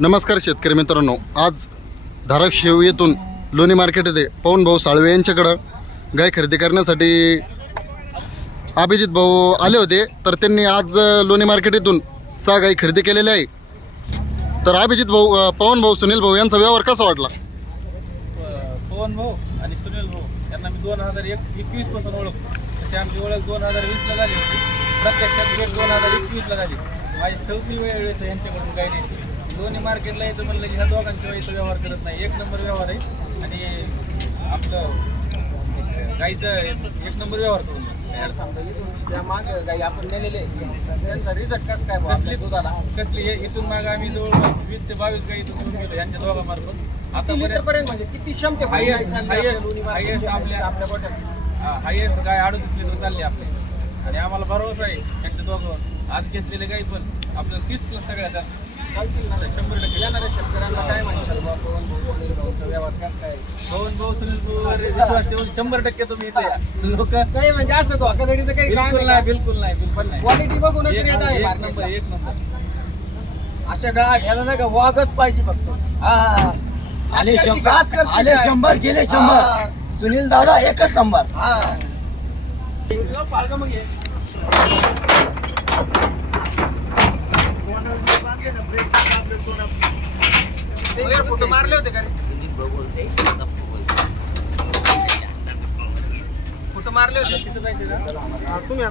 नमस्कार शेतकरी मित्रांनो, आज धाराशिव येथून लोणी मार्केट येथे पवन भाऊ साळवे यांच्याकडं गाय खरेदी करण्यासाठी अभिजित भाऊ आले होते. तर त्यांनी आज लोणी मार्केट येथून 6 गाई खरेदी केलेल्या आहे. तर अभिजित भाऊ, पवन भाऊ, सुनील भाऊ यांचा व्यवहार कसा वाटला? पवन भाऊ आणि सुनील भाऊ यांना मी 2021 पासून ओळखतो. तशी आमची ओळख 2020ला झाली होती. प्रत्यक्षात 2021ला झाली. माझी 4थी वेळेस यांच्याकडून गाय नाही. लोणी मार्केटला यायचं म्हणलं की ह्या दोघांशिवाय इथं व्यवहार करत नाही. 1 नंबर व्यवहार आहे आणि आपलं गाईचं 1 नंबर व्यवहार करून त्या माग गाई आपण नेलेले त्यांचा रिझल्ट कसं काय कसली दुधाला कसली इथून माग आम्ही जवळ 20 ते 22 गाई इथून घेऊन गेलो यांच्या दोघांमार्फत. आतापर्यंत म्हणजे किती क्षमते हायएस्ट आपल्या गोट्यात हायएस्ट गाय 38 लिटर चालली आपली. आणि आम्हाला भरोसा आहे त्यांच्या दोघं आज घेतलेले गाई पण आपल्याला 30 प्लस सगळ्या चालतील ना. 100% येणाऱ्या शेतकऱ्यांना काय म्हणशाल पवन भाऊ सुनील भाऊचा व्यवहार कसं काय? पवन भाऊ सुनील भाऊ विश्वास ठेवून 100% तुम्ही इथे या. लोक काही म्हणजे असं धोकाधडीचं काही बिलकुल नाही, बिलकुल नाही, बिलकुल नाही. क्वालिटी बघूनच एक रेट आहे नंबर, मार्केटला. एक नंबर. अशा गाय घ्यायला नाही का वाघच पाहिजे फक्त. आले 100 गेले 100. सुनील दादा एकच नंबर. पाळगा मग फोटो मारले होते का? फोटो मारले होते तिथं जायचं का तुम्ही?